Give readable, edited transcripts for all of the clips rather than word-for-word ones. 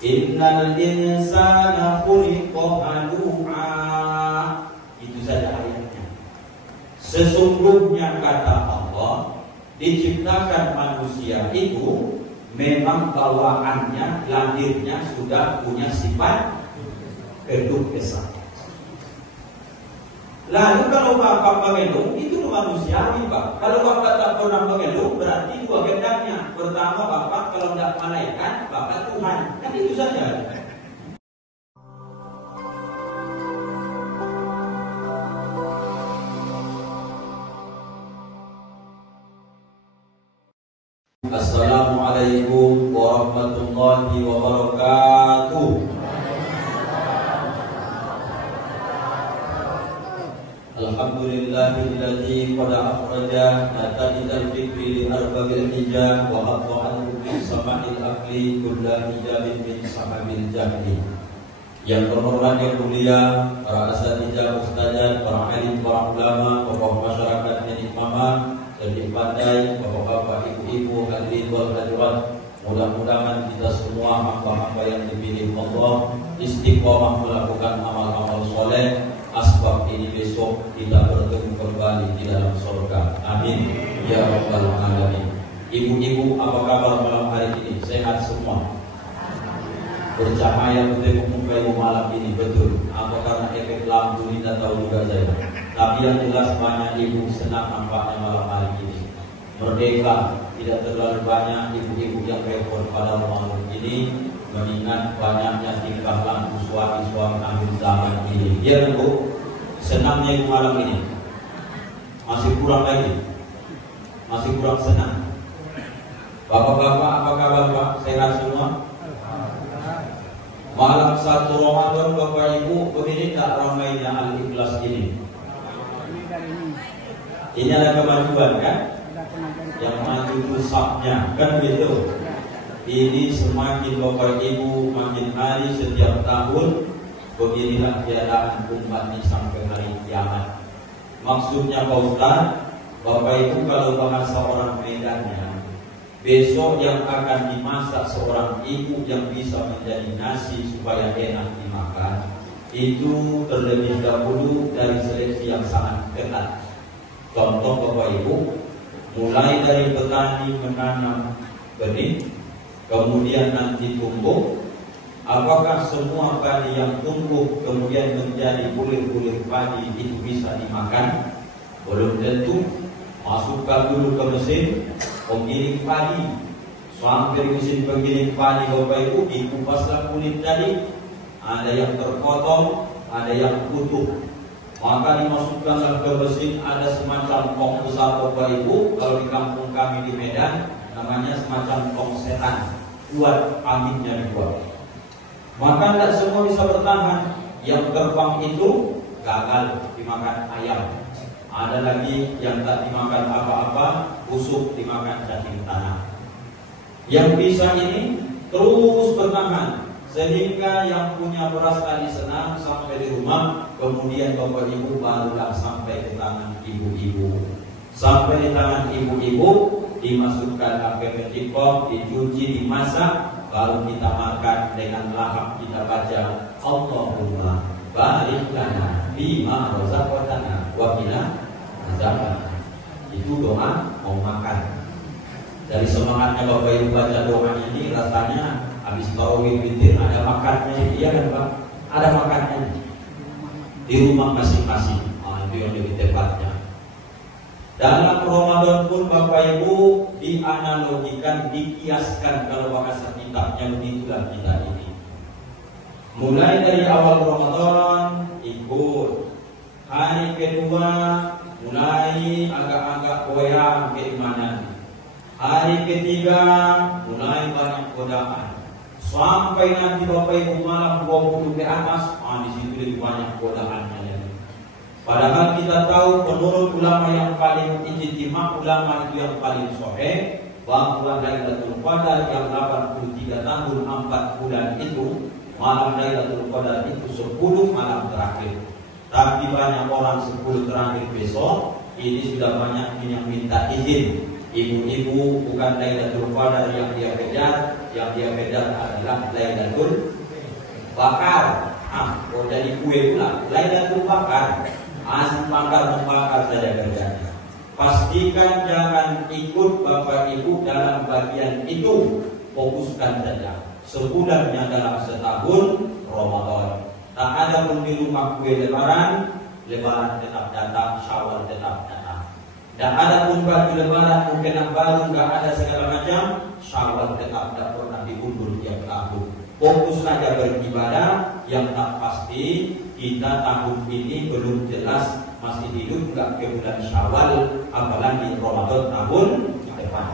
Innal insana khuliqa halu'a. Itu saja ayatnya. Sesungguhnya kata Allah, diciptakan manusia itu memang bawaannya, lahirnya sudah punya sifat keduh kesah. Lalu kalau bapak mengeluh, itu manusiawi pak. Kalau bapak tak pernah mengeluh, berarti dua kehendaknya. Pertama bapak kalau tidak malaikat, bapak Tuhan. Kan itu saja. Assalamualaikum warahmatullahi wabarakatuh. Alhamdulillahilladzi qad akhraja nata'idal fikri li arbabil hijab wa hatta anhu min sama'il akli kulla hijabin min sahabil jahli. Yang terhormat yang mulia para asatidz, ustadzah, para alim, para ulama, tokoh masyarakat yang imamah dan pandai, bapak-bapak, ibu-ibu, hadirin wal hadirat, mudah-mudahan kita semua hamba-hamba yang dipilih Allah istiqomah melakukan amal-amal soleh, asbab ini besok kita bertemu kembali di dalam surga. Amin ya rabbal alamin. Ibu-ibu, apa kabar malam hari ini? Sehat semua? Bercahaya betul muka ibu malam ini, betul. Apa karena efek lampu tidak tahu juga saya. Tapi yang jelas banyak ibu senang nampaknya malam hari ini. Merdeka, tidak terlalu banyak ibu-ibu yang repot pada malam ini, mengingat banyaknya tingkah laku suami-suami akhir zaman ini. Ya Bu, senangnya ibu malam ini. Masih kurang lagi, masih kurang senang. Bapak-bapak, apa kabar Pak? Sehat semua? Malam 1 Ramadan Bapak Ibu, begini tak ramainya Al-Ikhlas ini. Ini ada kemajuan kan? Yang maju pusatnya kan begitu. Ini semakin Bapak Ibu makin hari setiap tahun, beginilah keadaan umat ini sampai hari kiamat. Maksudnya Pak Ustaz, Bapak Ibu kalau bahasa orang Medannya, besok yang akan dimasak seorang ibu yang bisa menjadi nasi supaya enak dimakan, itu terlebih dahulu dari seleksi yang sangat ketat. Contoh Bapak Ibu, mulai dari petani menanam benih, kemudian nanti tumbuh. Apakah semua padi yang tumbuh kemudian menjadi bulir-bulir padi itu bisa dimakan? Belum tentu. Masukkan dulu ke mesin penggiling padi. Sampai mesin penggiling padi Bapak Ibu, dikupaslah kulit tadi. Ada yang terpotong, ada yang utuh. Maka dimasukkanlah ke mesin, ada semacam tong besar Bapak Ibu. Kalau di kampung kami di Medan namanya semacam tong setan, kuat anginnya dibuat. Maka tidak semua bisa bertahan. Yang terbang itu gagal dimakan ayam. Ada lagi yang tak dimakan apa-apa, busuk dimakan cacing tanah. Yang bisa ini terus bertahan, sehingga yang punya beras tadi senang sampai di rumah, kemudian Bapak Ibu barulah sampai ke tangan ibu-ibu. Sampai di tangan ibu-ibu, dimasukkan pakai petikok, dicuci, dimasak, baru kita makan dengan lahap kita baca Allahumma barik lana bima razaqtana wa qina azabannar. Itu doa mau makan. Dari semangatnya Bapak Ibu baca doa ini, rasanya habis tarawih witir ada makannya, iya kan Pak? Ada makannya di rumah masing-masing. Itu yang lebih tepatnya. Dalam Ramadan pun Bapak Ibu dianalogikan, dikiaskan, kalau bahasa kitabnya begitulah kita ini. Mulai dari awal Ramadan ikut, hari kedua mulai agak-agak goyang keimanan, hari ketiga mulai banyak godaan, sampai nanti Bapak Ibu malam 20 ke atas, di situ lebih banyak godaannya. Padahal kita tahu menurut ulama yang paling ijtimah, ulama itu yang paling sahih, bahwa Lailatul Qadar yang 83 tahun 4 bulan itu, malam Lailatul Qadar itu 10 malam terakhir. Tapi banyak orang 10 terakhir besok ini sudah banyak yang minta izin. Ibu-ibu bukan Lailatul Qadar yang dia kejar, yang dia kejar adalah Lailatul Bakar. Jadi kue pula Lailatul Bakar. Asal membakar saja kerjanya. Pastikan jangan ikut Bapak Ibu dalam bagian itu. Fokuskan saja. Sebulannya dalam setahun Ramadan. Tak ada pun di rumah kue lebaran. Lebaran tetap datang, Syawal tetap datang. Dan ada pun baju lebaran mungkin yang baru, nggak ada segala macam, Syawal tetap tak pernah diundur tiap tahun. Fokus saja beribadah. Yang tak pasti kita tahun ini belum jelas masih hidup nggak ke bulan Syawal, apalagi Ramadan tahun depan.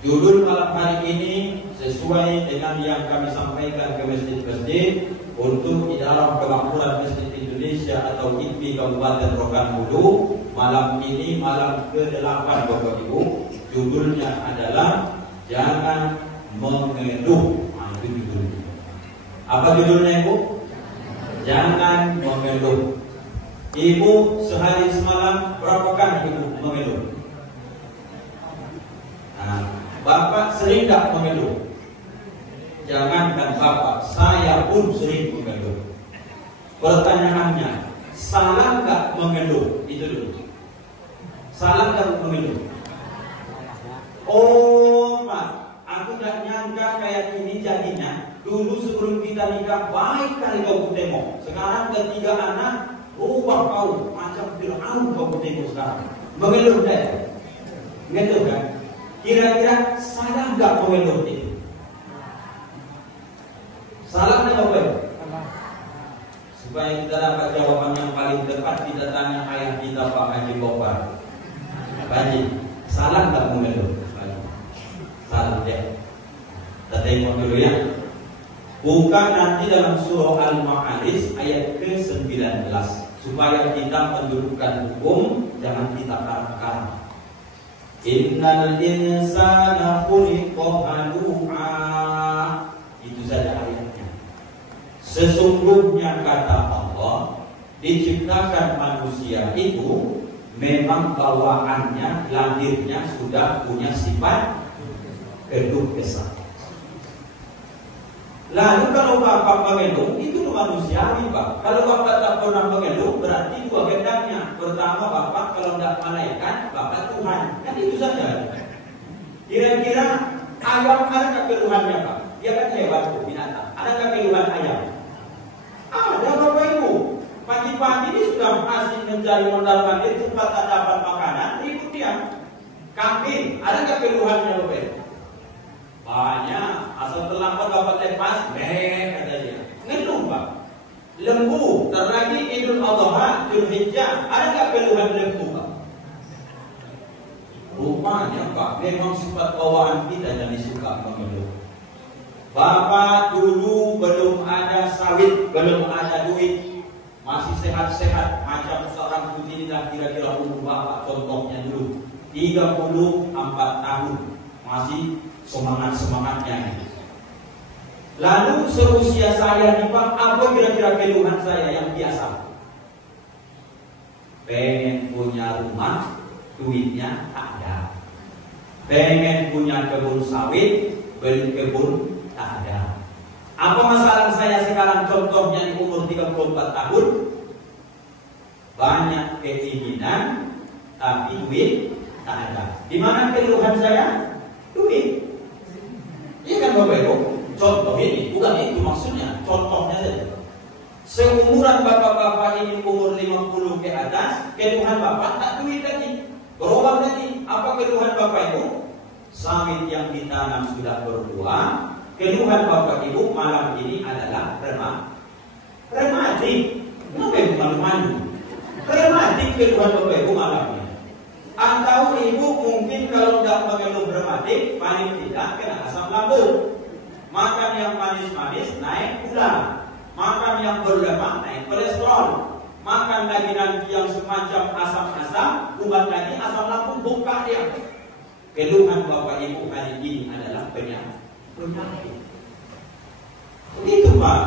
Judul malam hari ini sesuai dengan yang kami sampaikan ke masjid-masjid untuk Idharah Kemakmuran Masjid Indonesia atau IPMI Kabupaten Rokan Hulu. Malam ini malam ke-8 Bapak Ibu. Judulnya adalah Jangan Mengeluh. Itu judulnya. Apa judulnya Ibu? Jangan mengeluh. Ibu sehari semalam berapa kali Ibu mengeluh? Bapak sering tak mengeluh? Jangankan Bapak, saya pun sering mengeluh. Pertanyaannya, salah nggak mengeluh? Itu dulu. Salah nggak mengeluh? Oh, Pak, aku nggak nyangka kayak ini jadinya. Dulu sebelum kita nikah baik kali kau tengok. Sekarang ketiga anak, rubah kau macam Fir'aun kau tengok sekarang. Mengeluh deh, mengeluh kan? Kira-kira salah nggak mengeluh itu? Salah nggak mengeluh? Supaya kita dapat jawaban yang paling tepat, kita tanya ayah kita Pak Haji Gopar. Pak Haji, salah nggak mengeluh? Salah deh. Kita tengok dulu ya. Buka nanti dalam surah Al-Ma'arij ayat ke-19 supaya kita mendudukan hukum, jangan kita karang-karang. Innal insana khuliqa halu'a. Itu saja ayatnya. Sesungguhnya kata Allah, diciptakan manusia itu memang bawaannya, lahirnya sudah punya sifat keluh kesah. Lalu kalau Bapak mengeluh, itu manusiawi Pak. Kalau Bapak tak pernah mengeluh, berarti dua kehendaknya. Pertama Bapak kalau tidak malaikat, Bapak Tuhan. Kan itu saja. Kira-kira ayam ada keluhannya Pak? Dia kan hebat tuh binatang. Ada keluhan ayam? Ada Bapak Ibu. Pagi-pagi ini sudah masih mencari mondar-mandir, cepat tak dapat makanan, ribut dia. Kambing, ada keluhannya Bapak Ibu? Banyak, asal terlambat dapat lepas, katanya. Ngeluh Pak. Lembu, terlagi Idul Adha, Dzulhijjah, ada nggak keluhan lembu Pak? Rupanya Pak, memang sifat bawaan kita jadi suka mengeluh. Bapak dulu belum ada sawit, belum ada duit, masih sehat-sehat macam seorang putih inilah kira-kira umur Bapak contohnya dulu 34 tahun, masih semangat-semangatnya. Lalu seusia saya nih Pak, apa kira-kira keluhan saya yang biasa? Pengen punya rumah, duitnya tak ada. Pengen punya kebun sawit, beli kebun tak ada. Apa masalah saya sekarang contohnya di umur 34 tahun? Banyak keinginan, tapi duit tak ada. Di mana keluhan saya? Duit. Iya kan Bapak Ibu? Contoh ini, bukan itu maksudnya, contohnya saja. Seumuran bapak-bapak ini umur 50 ke atas, keluhan bapak tak duit lagi, berubah lagi. Apa keluhan Bapak Ibu? Sawit yang ditanam sudah berbuah. Keluhan Bapak Ibu malam ini adalah rematik. Kenapa Ibu malu-malu? Rematik keluhan Bapak Ibu malam ini. Atau Ibu mungkin kalau tidak mengeluh rematik, paling tidak kena asam lambung. Makan yang manis-manis naik gula, makan yang berlemak naik kolesterol, makan lagi nanti yang semacam asam-asam, bukan lagi asam lambung, buka dia. Keluhan Bapak Ibu hari ini adalah penyakit. Begitu Pak.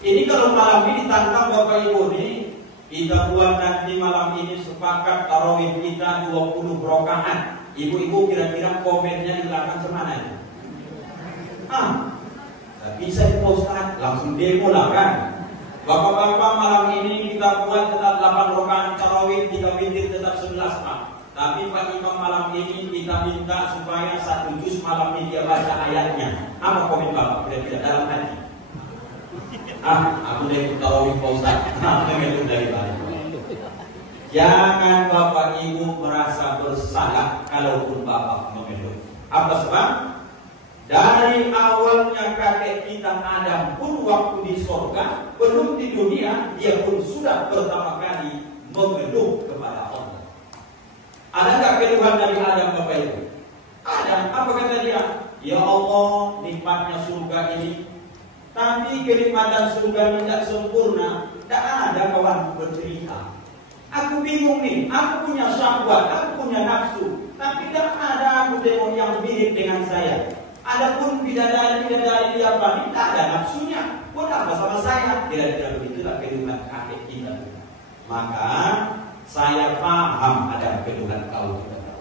Ini kalau malam ini ditantang Bapak Ibu ini, kita buat nanti malam ini sepakat tarawih kita 20 rakaat. Ibu-ibu kira-kira komennya di belakang semana? Nggak bisa itu Ustaz, langsung demo lah kan. Bapak-bapak malam ini kita buat tetap 8 rakaat tarawih, 3 witir tetap 11 Pak. Tapi Pak Imam malam ini kita minta supaya 1 juz malam ini dia baca ayatnya. Apa komen Bapak kira-kira dalam hati? Aku udah ikut tarawih Pak Ustaz. Mengeluh dari balik. Jangan Bapak Ibu merasa bersalah kalaupun Bapak mengeluh. Apa sebab? Dari awalnya kakek kita Adam pun waktu di surga, belum di dunia, dia pun sudah pertama kali mengeluh kepada Allah. Adakah keluhan dari Adam Bapak Ibu? Ada. Apa kata dia? Ya Allah, nikmatnya surga ini, tapi kenikmatan surga tidak sempurna. Tak ada kawan bercerita. Aku bingung nih, aku punya syahwat, aku punya nafsu, tapi tak ada aku tengok yang mirip dengan saya. Adapun bidadari dia apa? Tak ada nafsunya. Pun apa sama saya? Kira-kira begitulah keluhan kakek kita. Maka saya paham ada keluhan kau kita.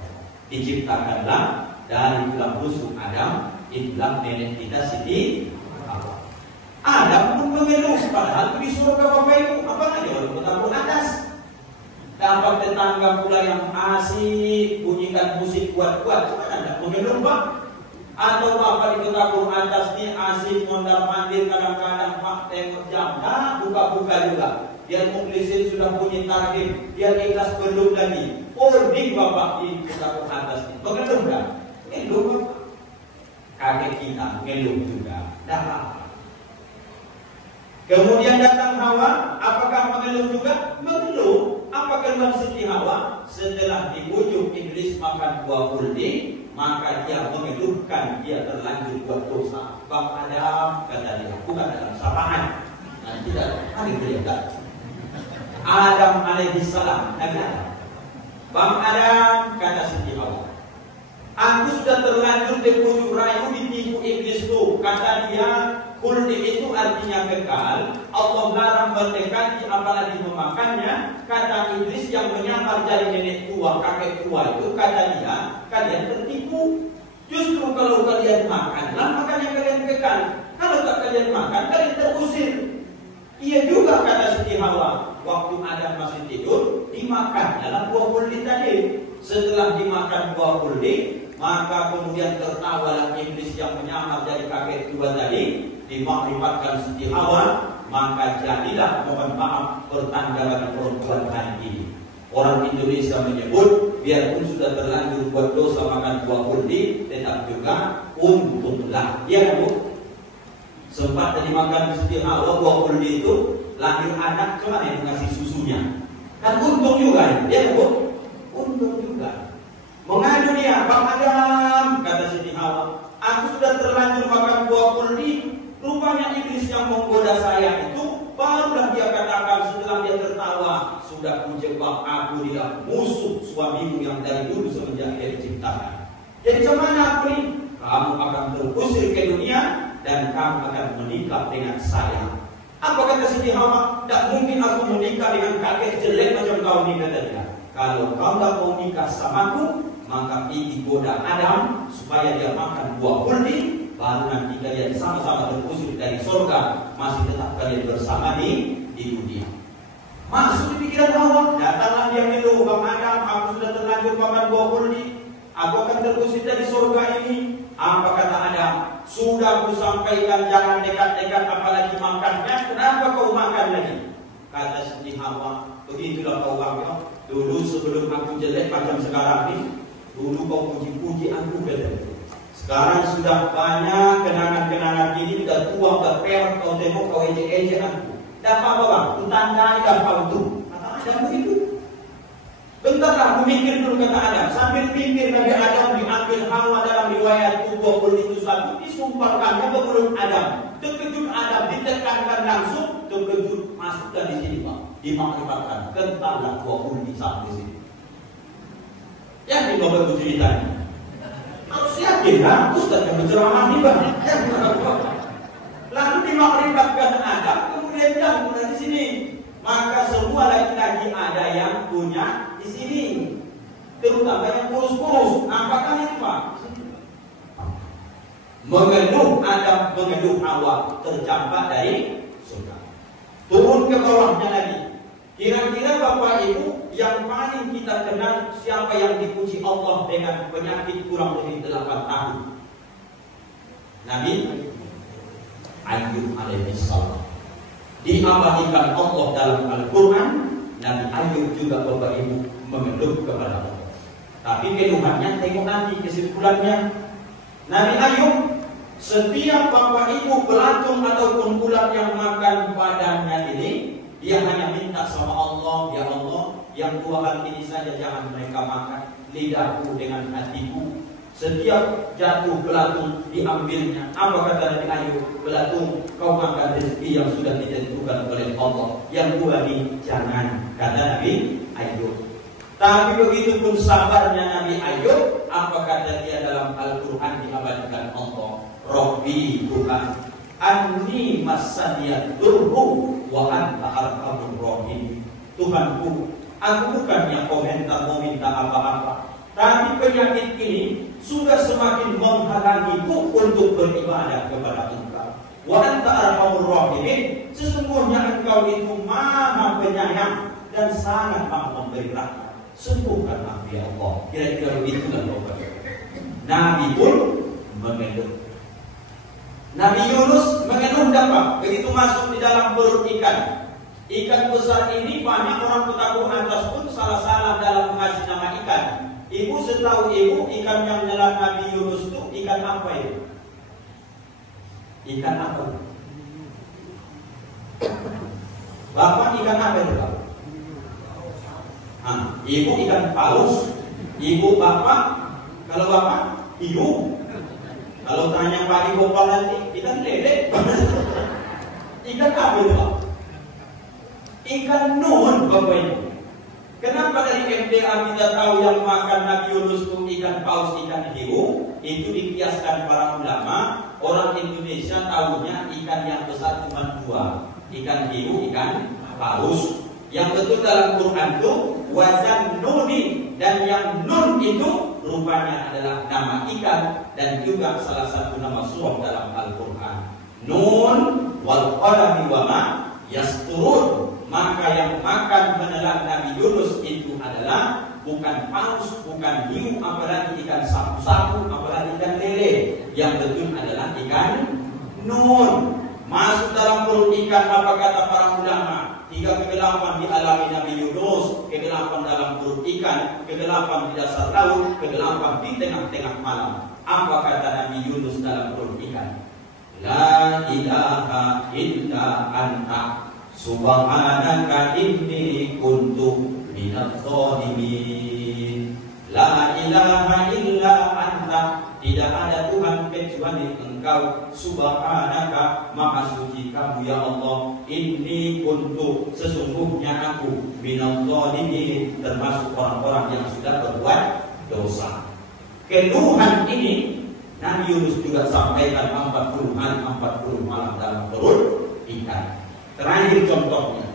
Diciptakanlah dari tulang rusuk Adam, itulah nenek kita Siti Hawa. Adam pun mengeluh, padahal di surga Bapak Ibu, apa aja orang bertampung atas. Dapat tetangga pula yang asik bunyikan musik kuat-kuat, cuma ada mengeluh Pak. Atau Bapak di kota atas ni asik mondar mandir kadang-kadang Pak tengok jam, buka-buka juga. Dia mukhlisin sudah punya target, dia ikhlas belum lagi. Ording Bapak di kota atas ni, mengeluh tak? Mengeluh Bapak. Kakek kita mengeluh juga, tak apa. Kemudian datang Hawa, apakah mengeluh juga? Mengeluh. Apa keluhan Siti Hawa? Setelah dibujuk iblis makan buah kuldi, maka dia mengeluhkan dia terlanjur buat dosa. Bang Adam kata dia, bukan dalam sapaan. Nah, tidak ada kelihatan. Adam alaihissalam, Nabi Adam. Bang Adam kata Siti Hawa, aku sudah terlanjur dibujuk rayu ditipu iblis tu. Kata dia, kuldi itu artinya kekal. Allah larang mendekati apalagi memakannya. Kata iblis yang menyamar jadi nenek tua, kakek tua itu, kata dia, kalian tertipu. Justru kalau kalian makanlah, makanya kalian kekal. Kalau tak kalian makan, kalian terusir. Ia juga kata Siti Hawa, waktu Adam masih tidur, dimakan dalam buah kuldi tadi. Setelah dimakan buah kuldi, maka kemudian tertawalah iblis yang menyamar jadi kakek tua tadi, dimakrifatkan Siti Hawa, maka jadilah mohon maaf pertanda bagi perempuan hari ini. Orang Indonesia menyebut biarpun sudah terlanjur buat dosa makan buah kuldi, tetap juga untunglah. Ya Bu, sempat tadi makan Siti Hawa buah kuldi itu, lahir anak cuma yang ngasih susunya. Kan untung juga ya Bu, untung juga. Mengadu dia, Bang Adam kata Siti Hawa, aku sudah terlanjur makan buah kuldi. Rupanya iblis yang menggoda saya itu, barulah dia katakan setelah dia tertawa, sudah kujebak aku dia musuh suamimu yang dari dulu semenjak dia diciptakan. Jadi bagaimana aku ini? Kamu akan terusir ke dunia dan kamu akan menikah dengan saya. Apa kata Siti Hawa? Tak mungkin aku menikah dengan kakek jelek macam kau ini, kata dia. Kalau kau tak mau nikah samaku, maka pergi goda Adam supaya dia makan buah kuldi. Baru nanti kalian sama-sama terusir dari surga, masih tetap kalian bersama di dunia. Masuk di pikiran Hawa, datanglah dia mengeluh, Bang Adam, aku sudah terlanjur makan buah kuldi, aku akan terusir dari surga ini. Apa kata Adam? Sudah aku sampaikan jangan dekat-dekat apalagi makannya, kenapa kau makan lagi? Kata Siti Hawa, begitulah kau Bang. Dulu sebelum aku jelek macam sekarang ini, dulu kau puji-puji aku betul. Sekarang sudah banyak kenangan-kenangan ini, udah tua, udah perak, kau tengok, kau ejek-ejek aku. Dan apa Bang? Tandai dan kau itu. Kata Adam begitu. Bentarlah, aku mikir dulu kata Adam. Sambil pikir Nabi Adam diambil Hawa dalam riwayat tubuh itu satu, disumpahkannya ke mulut Adam. Terkejut Adam, ditekankan langsung, terkejut masukkan di sini Pak. Dimakrifatkan, kentallah buah kuldi sampai sini. Yang dibawa itu ceritanya. Harus yakin lah, Ustaz yang berceramah nih Bang. Lalu dimakrifatkan Adam, kemudian jatuh di sini. Maka semua laki-laki ada yang punya di sini, terutama yang kurus-kurus. Apakah itu Pak? mengeluh Adam, mengeluh Hawa, tercampak dari surga. Turun ke bawahnya lagi. Kira-kira Bapak Ibu yang paling kita kenal siapa yang dipuji Allah dengan penyakit kurang lebih 8 tahun? Nabi Ayub alaihissalam. Diabadikan Allah dalam Al-Quran. Nabi Ayub juga Bapak Ibu mengeluh kepada Allah. Tapi keluhannya tengok nanti kesimpulannya. Nabi Ayub, setiap Bapak Ibu belatung ataupun ulat yang makan padanya ini, dia hanya minta sama Allah, ya Allah, yang 2 hal ini saja jangan mereka makan, lidahku dengan hatiku. Setiap jatuh belatung diambilnya. Apa kata Nabi Ayub? Belatung, kau makan rezeki yang sudah ditentukan oleh Allah. Yang 2 ini jangan, kata Nabi Ayub. Tapi begitu pun sabarnya Nabi Ayub, apa kata dia dalam Al-Quran diabadikan Allah? Rabbi Tuhan, anni masaniyad durhu wa anta arhamur rahim. Tuhanku, aku bukannya komentar mau minta apa-apa, tapi penyakit ini sudah semakin menghalangiku untuk beribadah kepada Engkau. Wa anta arhamur rahimin, sesungguhnya Engkau itu Maha Penyayang dan sangat Maha memberi rahmat. Sembuhkan aku ya Allah. Kira-kira begitulah Bapak. Nabi pun mengeluh. Nabi Yunus mengeluh dapat. Begitu masuk di dalam perut ikan. Ikan besar ini banyak orang ketakutan atas pun salah-salah dalam mengasih nama ikan. Ibu setahu ibu ikan yang menelan Nabi Yunus itu ikan apa itu? Ikan apa? Bapak ikan apa itu? Ibu ikan paus, ibu bapak, kalau bapak hiu, kalau tanya Pak Ibu Bapak nanti ikan lele, ikan apa itu Pak? Ikan nun Bapak Ibu. Kenapa dari MTA kita tahu yang makan Nabi Yunus itu ikan paus, ikan hiu? Itu dikiaskan para ulama. Orang Indonesia tahunya ikan yang besar cuma 2, ikan hiu, ikan paus. Yang betul dalam Quran itu wazan nuni, dan yang nun itu rupanya adalah nama ikan dan juga salah satu nama surah dalam Al-Quran. Nun wal qalami wa ma yasturun. Maka yang makan menelan Nabi Yunus itu adalah bukan paus, bukan hiu, apalagi ikan sapu-sapu, apalagi ikan lele. Yang betul adalah ikan nun. Masuk dalam perut ikan, apa kata para ulama? 3 kegelapan dialami Nabi Yunus, kegelapan dalam perut ikan, kegelapan di dasar laut, kegelapan di tengah-tengah malam. Apa kata Nabi Yunus dalam perut ikan? La ilaha illa anta subhanaka inni kuntu minadh dhalimin. La ilaha illa anta, tidak ada Tuhan kecuali Engkau, subhanaka, maha suci kamu ya Allah. Inni kuntu, sesungguhnya aku, minadh dhalimin, termasuk orang-orang yang sudah berbuat dosa. Keluhan ini Nabi Yunus juga sampaikan 40 hari 40 malam dalam perut ikan. Terakhir contohnya,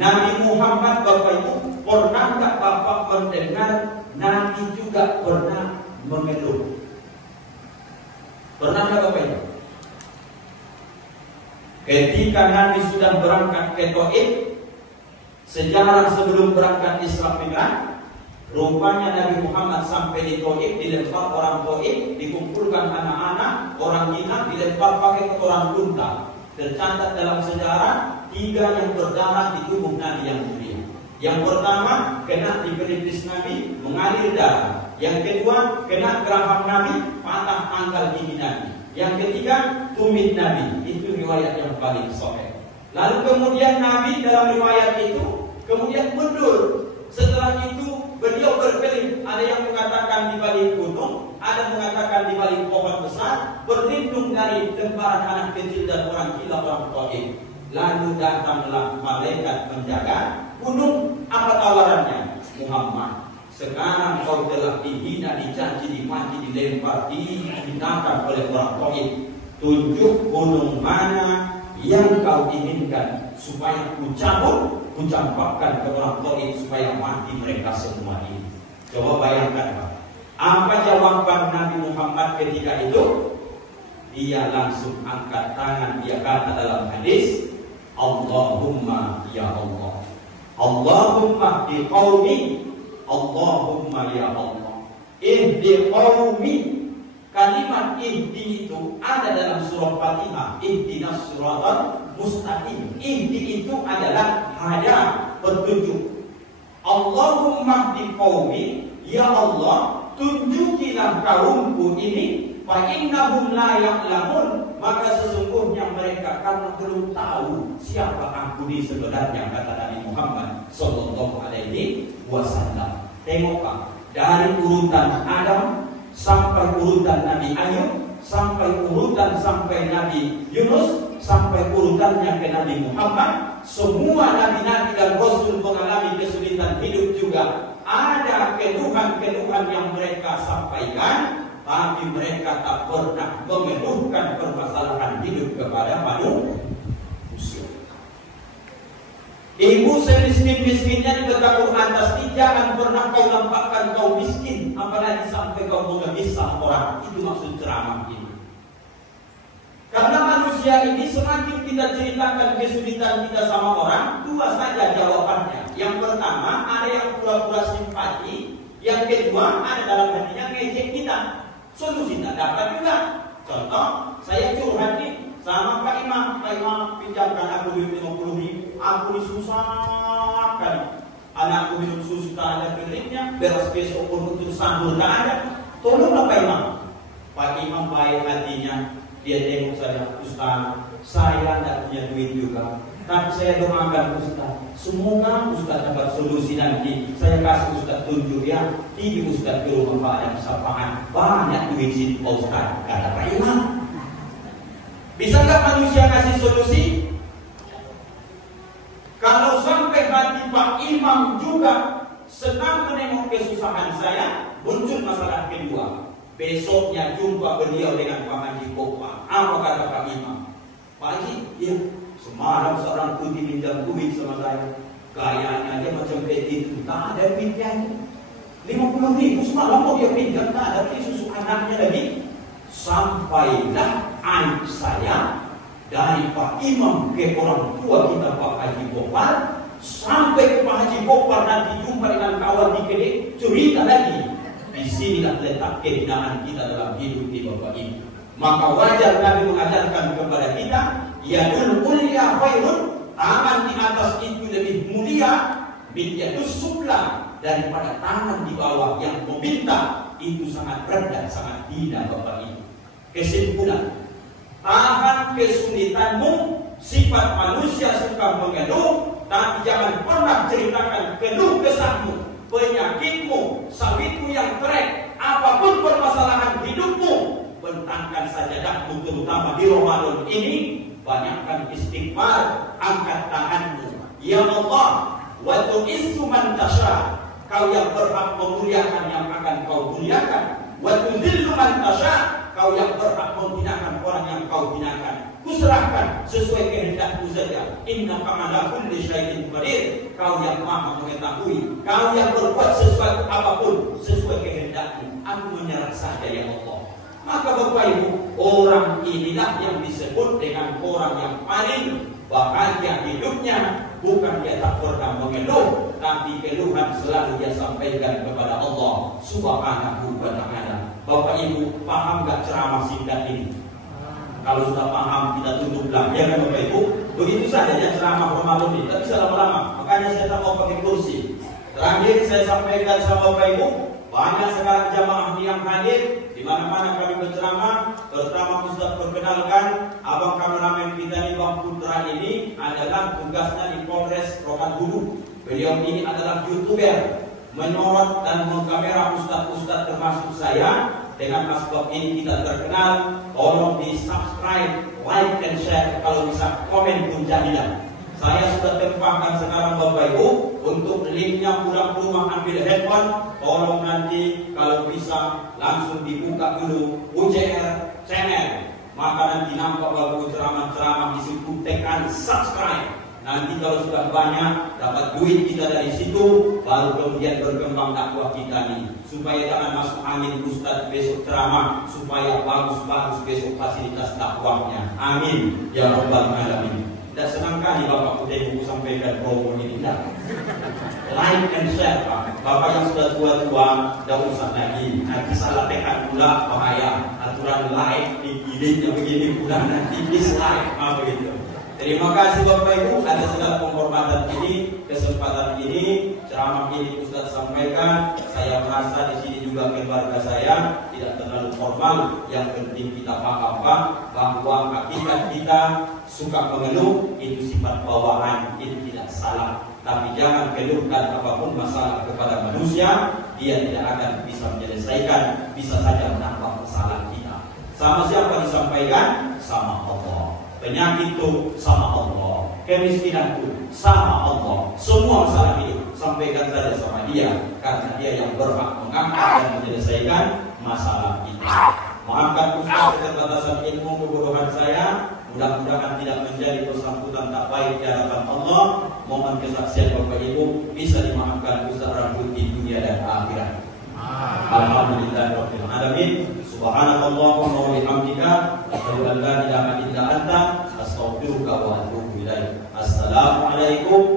Nabi Muhammad Bapak Ibu, pernah tak Bapak mendengar Nabi juga pernah mengeluh? Pernah tak Bapak Ibu? Ketika Nabi sudah berangkat ke Taif, sejarah sebelum berangkat Isra Mi'raj, rupanya Nabi Muhammad sampai di Taif, dilempar orang Taif, dikumpulkan anak-anak, orang jinak, dilempar pakai kotoran unta. Tercatat dalam sejarah 3 yang berdarah di tubuh Nabi yang mulia. Yang pertama kena di pelipis Nabi, mengalir darah. Yang kedua kena geraham Nabi, patah tangkal gigi Nabi. Yang ketiga tumit Nabi. Itu riwayat yang paling sahih. Lalu kemudian Nabi dalam riwayat itu kemudian mundur. Setelah itu beliau berkeliling. Ada yang mengatakan di balik gunung, ada mengatakan di balik pohon besar, berlindung dari temparan anak kecil dan orang gila orang Taif. Lalu datanglah malaikat menjaga gunung. Apa tawarannya? Muhammad, sekarang kau telah dihina, dicaci, dimaki, dilempar, dihinakan oleh orang Taif. Tunjuk gunung mana yang kau inginkan supaya ku cabut, ku campakkan ke orang Taif supaya mati mereka semua ini. Coba bayangkan Pak, apa jawaban Nabi Muhammad ketika itu? dia langsung angkat tangan, dia kata dalam hadis, Allahumma ya Allah, Allahumma di qaumi, Allahumma ya Allah, ihdi qaumi. Kalimat ihdi itu ada dalam surah Fatihah, ihdinas siratal mustaqim. Ihdi itu adalah hada, petunjuk. Allahumma di qaumi, ya Allah, tunjukilah kaumku ini, fa innahum la ya'lamun, maka sesungguhnya mereka karena belum tahu siapa aku ini sebenarnya, kata Nabi Muhammad sallallahu alaihi wasallam. Tengoklah dari urutan Adam sampai urutan Nabi Ayub, sampai urutan sampai Nabi Yunus, sampai urutannya ke Nabi Muhammad. Semua nabi-nabi dan rasul mengalami kesulitan hidup juga. Ada keluhan-keluhan yang mereka sampaikan, tapi mereka tak pernah mengeluhkan permasalahan hidup kepada manusia. Ibu semiskin-miskinnya dikatakan atas, jangan pernah kau nampakkan kau miskin, apalagi sampai kau mengemisah orang. Itu maksud ceramah ini. Karena manusia ini semakin kita ceritakan kesulitan kita sama orang, dua saja jawabannya. Yang pertama, ada yang pura-pura simpati. Yang kedua, ada dalam hatinya ngejek kita. Solusi tak dapat juga. Contoh, saya curhat nih sama Pak Imam. Pak Imam, pinjamkan aku duit 50.000. Aku susah kan. Anakku minum susu tak ada pilihnya, beras besok pun untuk sambal tak ada. Tolonglah Pak Imam. Pak Imam baik hatinya. Dia tengok saya, Ustaz, saya tidak punya duit juga, tapi saya doakan Ustaz, semoga Ustaz dapat solusi nanti. Saya kasih Ustaz tunjuk ya, pergi Ustaz ke rumah Pak Adam Sapaan, banyak duit situ Pak Ustaz, kata Pak Imam. Bisa nggak manusia kasih solusi? Kalau sampai hati Pak Imam juga senang menengok kesusahan saya, muncul masalah kedua. Besoknya jumpa beliau dengan Pak Haji Kopar. Apa kata Pak Imam? Pak Haji, ya, semalam seorang putih pinjam duit sama saya. Gayanya dia macam kayak itu, tak ada duitnya. 50.000 semalam mau dia pinjam, tak ada duit susu anaknya lagi. Sampailah aib saya dari Pak Imam ke orang tua kita Pak Haji Kopar, sampai ke Pak Haji Kopar nanti jumpa dengan kawan di Kedek, cerita lagi. Di sinilah letak kehinaan kita dalam hidup di Bapak ini. Maka wajar Nabi mengajarkan kepada kita, yadul ulya khairun, tangan di atas itu lebih mulia, min yadus sufla, daripada tangan di bawah yang meminta. Itu sangat rendah, sangat hina Bapak ini. Kesimpulan, tahan kesulitanmu. Sifat manusia suka mengeluh, tapi jangan pernah ceritakan keluh kesahmu, penyakitmu, sawitmu yang trek, apapun permasalahan hidupmu. Bentangkan sajadahmu, terutama di Ramadan ini. Banyakkan istighfar, angkat tanganmu. Ya Allah, wa tu'izzu man tasha, kau yang berhak memuliakan yang akan kau muliakan. Wa tudhillu man tasha, kau yang berhak menghinakan orang yang kau hinakan. Kuserahkan sesuai kehendakmu saja. Innaka ala kulli syai'in qadir, kau yang maha mengetahui, kau yang berbuat sesuatu apapun sesuai kehendakmu. Aku menyerah saja ya Allah. Maka Bapak Ibu, orang inilah yang disebut dengan orang yang paling bahagia hidupnya. Bukan dia tak pernah mengeluh, tapi keluhan selalu dia sampaikan kepada Allah Subhanahu wa ta'ala. Bapak Ibu, paham gak ceramah singkat ini? Kalau sudah paham, kita tutup ya kan Bapak Ibu? Begitu saja ya ceramah Ramadan ini, tak bisa lama-lama. Makanya saya tak mau pakai kursi. Terakhir saya sampaikan sama Bapak Ibu, banyak sekarang jamaah yang hadir. Di mana-mana kami berceramah, terutama Ustaz perkenalkan, abang kameramen kita nih Bang Putra ini adalah tugasnya di Polres Rokan-Hulu. Beliau ini adalah YouTuber, menyorot dan mengkamera ustaz-ustaz termasuk saya. Dengan asbab ini kita terkenal. Tolong di subscribe, like dan share, kalau bisa komen pun jadilah. Saya sudah tempatkan sekarang Bapak Ibu untuk linknya, pulang rumah ambil handphone. Tolong nanti kalau bisa langsung dibuka dulu UJR channel. Maka nanti nampak bagus ceramah-ceramah di situ, tekan subscribe. Nanti kalau sudah banyak dapat duit kita dari situ, baru kemudian berkembang dakwah kita nih. Supaya jangan masuk angin Ustaz besok ceramah, supaya bagus-bagus besok fasilitas dakwahnya. Amin ya rabbal alamin. Dan senang kali Bapak Kutebu sampaikan promo ini. Like and share Pak. Bapak yang sudah tua-tua, tidak usah lagi. Nanti salah tekan pula bahaya. Aturan like digiling begini pula nanti dislike begitu. Terima kasih Bapak Ibu atas segala penghormatan ini, kesempatan ini, ceramah ini Ustaz sampaikan. Saya merasa di sini juga keluarga saya tidak terlalu formal. Yang penting kita paham Pak, bahwa hakikat kita suka mengeluh itu sifat bawaan, itu tidak salah. Tapi jangan keluhkan apapun masalah kepada manusia, dia tidak akan bisa menyelesaikan, bisa saja menambah masalah kita. Sama siapa disampaikan? Sama Allah. Penyakit itu sama Allah, kemiskinan itu sama Allah. Semua masalah hidup sampaikan saja sama dia, karena dia yang berhak mengangkat dan menyelesaikan masalah itu. Maafkan Ustaz keterbatasan ilmu kebodohan saya. Mudah-mudahan tidak menjadi persangkutan tak baik di hadapan Allah. Mohon kesaksian Bapak Ibu bisa dimaafkan Ustaz Rambut di dunia dan akhirat. Alhamdulillahirabbil alamin. Subhanakallahumma wa bihamdika asyhadu an la ilaha illa anta astaghfiruka wa atubu ilaik. Assalamualaikum